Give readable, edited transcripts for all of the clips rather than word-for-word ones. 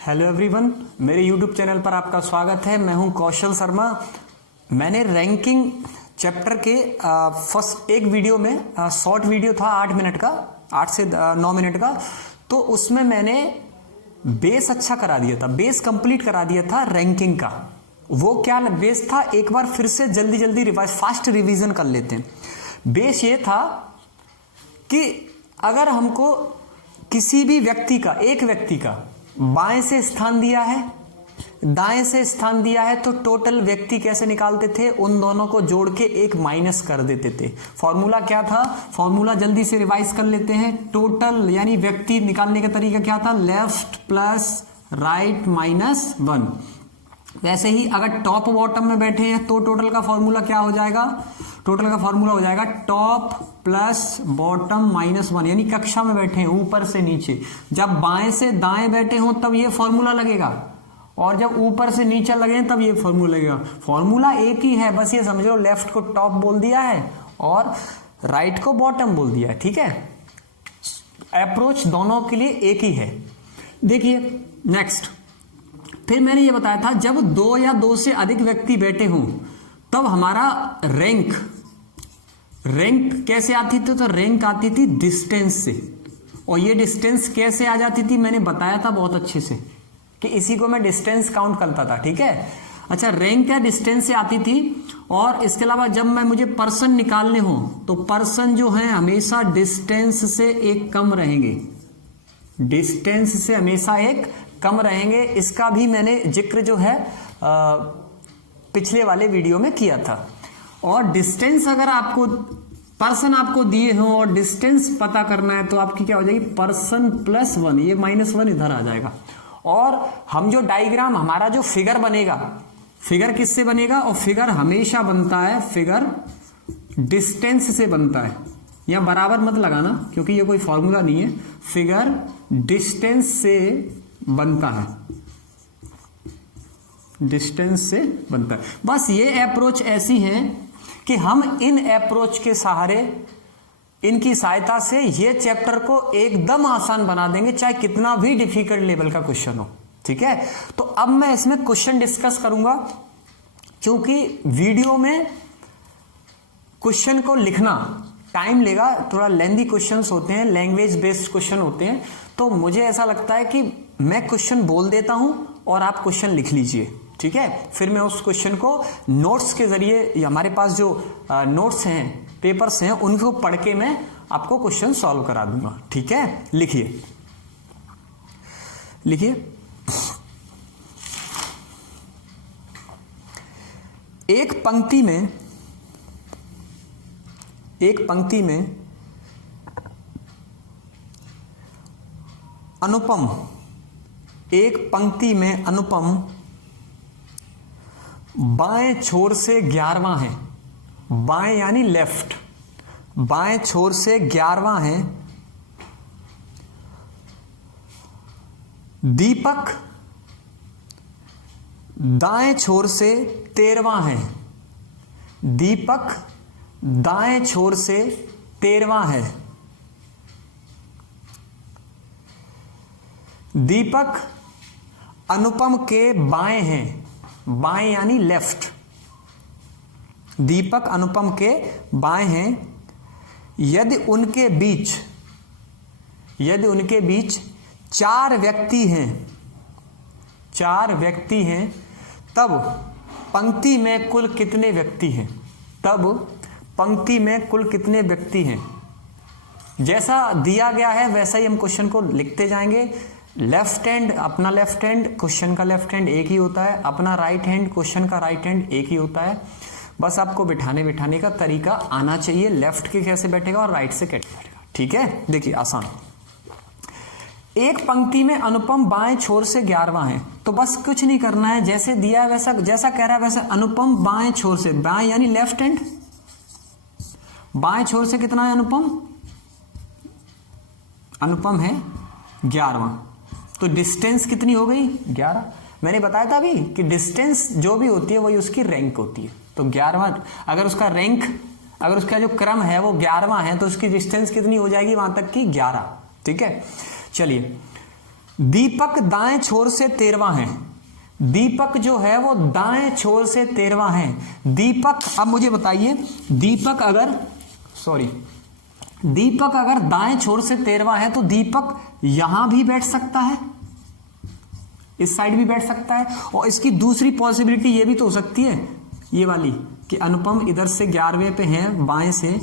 Hello everyone, मेरे YouTube channel पर आपका स्वागत है। मैं हूं कौशल शर्मा। मैंने रैंकिंग चैप्टर के फर्स्ट एक वीडियो में शॉर्ट वीडियो था 8 मिनट का, 8 से 9 मिनट का, तो उसमें मैंने बेस अच्छा करा दिया था, बेस कंप्लीट करा दिया था रैंकिंग का। वो क्या बेस था, एक बार फिर से जल्दी जल्दी रिवाइज फास्ट रिवीजन कर लेते हैं। बेस ये था कि अगर हमको किसी भी व्यक्ति का, एक व्यक्ति का बाएं से स्थान दिया है, दाएं से स्थान दिया है, तो टोटल व्यक्ति कैसे निकालते थे, उन दोनों को जोड़ के एक माइनस कर देते थे। फॉर्मूला क्या था, फॉर्मूला जल्दी से रिवाइज कर लेते हैं। टोटल यानी व्यक्ति निकालने का तरीका क्या था, लेफ्ट प्लस राइट माइनस 1। वैसे ही अगर टॉप बॉटम में बैठे हैं तो टोटल का फॉर्मूला क्या हो जाएगा, टोटल का फॉर्मूला हो जाएगा टॉप प्लस बॉटम माइनस 1। यानी कक्षा में बैठे हैं ऊपर से नीचे, जब बाएं से दाएं बैठे हो तब ये फॉर्मूला लगेगा, और जब ऊपर से नीचे लगे तब ये फॉर्मूला लगेगा। फॉर्मूला एक ही है, बस ये समझ लो लेफ्ट को टॉप बोल दिया है और राइट को बॉटम बोल दिया है। ठीक है, अप्रोच दोनों के लिए एक ही है। देखिए नेक्स्ट, फिर मैंने ये बताया था जब 2 या 2 से अधिक व्यक्ति बैठे हों तब हमारा रैंक कैसे आती थी, तो रैंक आती थी डिस्टेंस से। और ये डिस्टेंस कैसे आ जाती थी, मैंने बताया था बहुत अच्छे से कि इसी को मैं डिस्टेंस काउंट करता था। ठीक है, अच्छा, रैंक क्या डिस्टेंस से आती थी। और इसके अलावा जब मुझे पर्सन निकालने हो तो पर्सन जो है हमेशा डिस्टेंस से एक कम रहेंगे, डिस्टेंस से हमेशा एक कम रहेंगे। इसका भी मैंने जिक्र जो है पिछले वाले वीडियो में किया था। और डिस्टेंस अगर आपको पर्सन आपको दिए हो और डिस्टेंस पता करना है तो आपकी क्या हो जाएगी, पर्सन प्लस 1, ये -1 इधर आ जाएगा। और हम जो डायग्राम, हमारा जो फिगर बनेगा, फिगर किससे बनेगा, और फिगर हमेशा बनता है, फिगर डिस्टेंस से बनता है। यहां बराबर मत लगाना क्योंकि ये कोई फॉर्मूला नहीं है, फिगर डिस्टेंस से बनता है, डिस्टेंस से बनता है। बस ये अप्रोच ऐसी है कि हम इन अप्रोच के सहारे, इनकी सहायता से ये चैप्टर को एकदम आसान बना देंगे, चाहे कितना भी डिफिकल्ट लेवल का क्वेश्चन हो। ठीक है, तो अब मैं इसमें क्वेश्चन डिस्कस करूंगा, क्योंकि वीडियो में क्वेश्चन को लिखना टाइम लेगा, थोड़ा लेंथी क्वेश्चंस होते हैं, लैंग्वेज बेस्ड क्वेश्चन होते हैं। तो मुझे ऐसा लगता है कि मैं क्वेश्चन बोल देता हूं और आप क्वेश्चन लिख लीजिए। ठीक है, फिर मैं उस क्वेश्चन को नोट्स के जरिए, हमारे पास जो नोट्स हैं, पेपर्स हैं, उनको पढ़ के मैं आपको क्वेश्चन सॉल्व करा दूंगा। ठीक है, लिखिए लिखिए। एक पंक्ति में अनुपम, एक पंक्ति में अनुपम बाएं छोर से 11वां है, बाएं यानी लेफ्ट, बाएं छोर से 11वां है। दीपक दाएं छोर से 13वां है, दीपक दाएं छोर से 13वां है। दीपक अनुपम के बाएं हैं, बाएं यानी लेफ्ट, दीपक अनुपम के बाएं हैं। यदि उनके बीच 4 व्यक्ति हैं, 4 व्यक्ति हैं, तब पंक्ति में कुल कितने व्यक्ति हैं, तब पंक्ति में कुल कितने व्यक्ति हैं। जैसा दिया गया है वैसा ही हम क्वेश्चन को लिखते जाएंगे। लेफ्ट हैंड, अपना लेफ्ट हैंड, क्वेश्चन का लेफ्ट हैंड एक ही होता है, अपना राइट हैंड, क्वेश्चन का राइट हैंड एक ही होता है। बस आपको बिठाने का तरीका आना चाहिए, लेफ्ट के कैसे बैठेगा और राइट से कैसे बैठेगा। ठीक है, देखिए आसान। एक पंक्ति में अनुपम बाएं छोर से 11वां है, तो बस कुछ नहीं करना है, जैसे दिया है वैसा, जैसा कह रहा है वैसे अनुपम बाएं छोर से, बाएं यानी लेफ्ट हैंड, बाएं छोर से कितना है अनुपम, अनुपम है 11वां, तो डिस्टेंस कितनी हो गई 11। मैंने बताया था अभी कि डिस्टेंस जो भी होती है वही उसकी रैंक होती है। तो 11वां, अगर उसका रैंक, अगर उसका जो क्रम है वो 11वां है तो उसकी डिस्टेंस कितनी हो जाएगी वहां तक की 11। ठीक है, चलिए दीपक दाएं छोर से 13वां है। दीपक जो है वो दाएं छोर से 13वां है। दीपक, अब मुझे बताइए, दीपक अगर दाएं छोर से 13वां है तो दीपक यहां भी बैठ सकता है, इस साइड भी बैठ सकता है, और इसकी दूसरी पॉसिबिलिटी ये भी तो हो सकती है, ये वाली, कि अनुपम इधर से 11वें पे है बाएं से,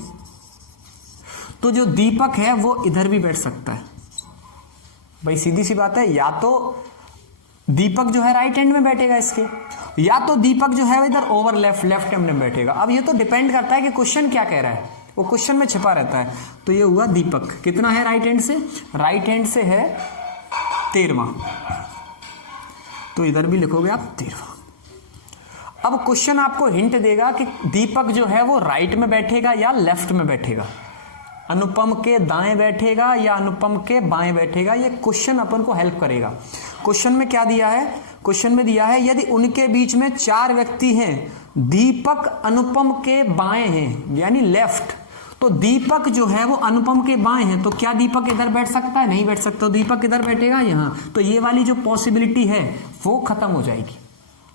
तो जो दीपक है वो इधर भी बैठ सकता है। भाई सीधी सी बात है, या तो दीपक जो है राइट हैंड में बैठेगा इसके, या तो दीपक जो है इधर ओवर लेफ्ट हैंड में बैठेगा। अब ये तो डिपेंड करता है कि क्वेश्चन क्या कह रहा है, वो क्वेश्चन में छिपा रहता है। तो ये हुआ दीपक कितना है राइट हैंड से, राइट हैंड से है 13वां, तो इधर भी लिखोगे आप 13वां। अब क्वेश्चन आपको हिंट देगा कि दीपक जो है वो राइट में बैठेगा या लेफ्ट में बैठेगा, अनुपम के दाएं बैठेगा या अनुपम के बाएं बैठेगा। ये क्वेश्चन अपन को हेल्प करेगा। क्वेश्चन में क्या दिया है, क्वेश्चन में दिया है यदि उनके बीच में 4 व्यक्ति हैं, दीपक अनुपम के बाएं हैं यानी लेफ्ट, तो दीपक जो है वो अनुपम के बाएं हैं, तो क्या दीपक इधर बैठ सकता है, नहीं बैठ सकता, दीपक इधर बैठेगा यहां, तो ये वाली जो पॉसिबिलिटी है वो खत्म हो जाएगी।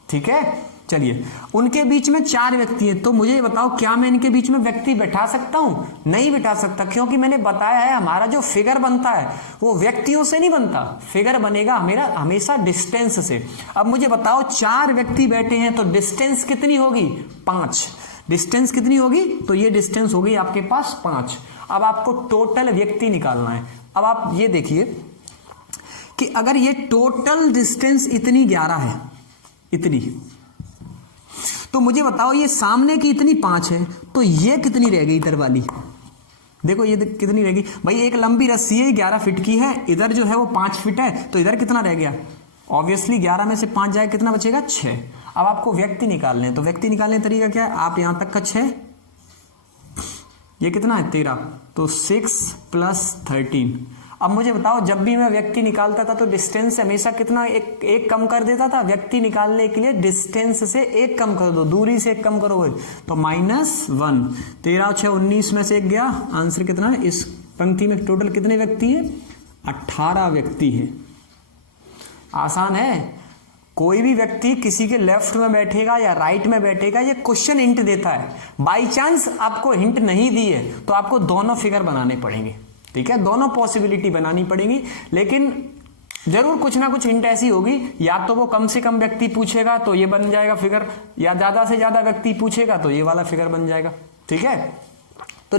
ठीक है, चलिए, उनके बीच में 4 व्यक्ति हैं, तो मुझे बताओ क्या मैं इनके बीच में व्यक्ति बैठा सकता हूं, नहीं बैठा सकता, क्योंकि मैंने बताया है हमारा जो फिगर बनता है वो व्यक्तियों से नहीं बनता, फिगर बनेगा मेरा हमेशा डिस्टेंस से। अब मुझे बताओ 4 व्यक्ति बैठे हैं तो डिस्टेंस कितनी होगी, 5। डिस्टेंस कितनी होगी, तो ये डिस्टेंस होगी आपके पास 5। अब आपको टोटल व्यक्ति निकालना है। अब आप ये देखिए कि अगर ये टोटल डिस्टेंस इतनी 11 है, इतनी, तो मुझे बताओ ये सामने की इतनी 5 है, तो ये कितनी रह गई इधर वाली, देखो ये कितनी रहेगी भाई, एक लंबी रस्सी है 11 फीट की है, इधर जो है वो 5 फीट है, तो इधर कितना रह गया, ऑब्वियसली 11 में से 5 जाए कितना बचेगा, 6। अब आपको व्यक्ति निकालने हैं, तो व्यक्ति निकालने का तरीका क्या है, आप यहां तक का 6, ये कितना है 13, तो 6 + 13। अब मुझे बताओ जब भी मैं व्यक्ति निकालता था तो डिस्टेंस से हमेशा कितना एक कम कर देता था, व्यक्ति निकालने के लिए डिस्टेंस से 1 कम कर दो, दूरी से 1 कम करोगे तो -1, 13 6 19 में से 1 गया, आंसर कितना है, इस पंक्ति में टोटल कितने व्यक्ति हैं, 18 व्यक्ति हैं। आसान है, कोई भी व्यक्ति किसी के लेफ्ट में बैठेगा या राइट में बैठेगा, ये क्वेश्चन हिंट देता है। बाई चांस आपको हिंट नहीं दी है तो आपको दोनों फिगर बनाने पड़ेंगे, ठीक है, दोनों पॉसिबिलिटी बनानी पड़ेगी, लेकिन जरूर कुछ ना कुछ हिंट ऐसी होगी, या तो वो कम से कम व्यक्ति पूछेगा तो ये बन जाएगा फिगर, या ज्यादा से ज्यादा व्यक्ति पूछेगा तो ये वाला फिगर बन जाएगा। ठीक है, तो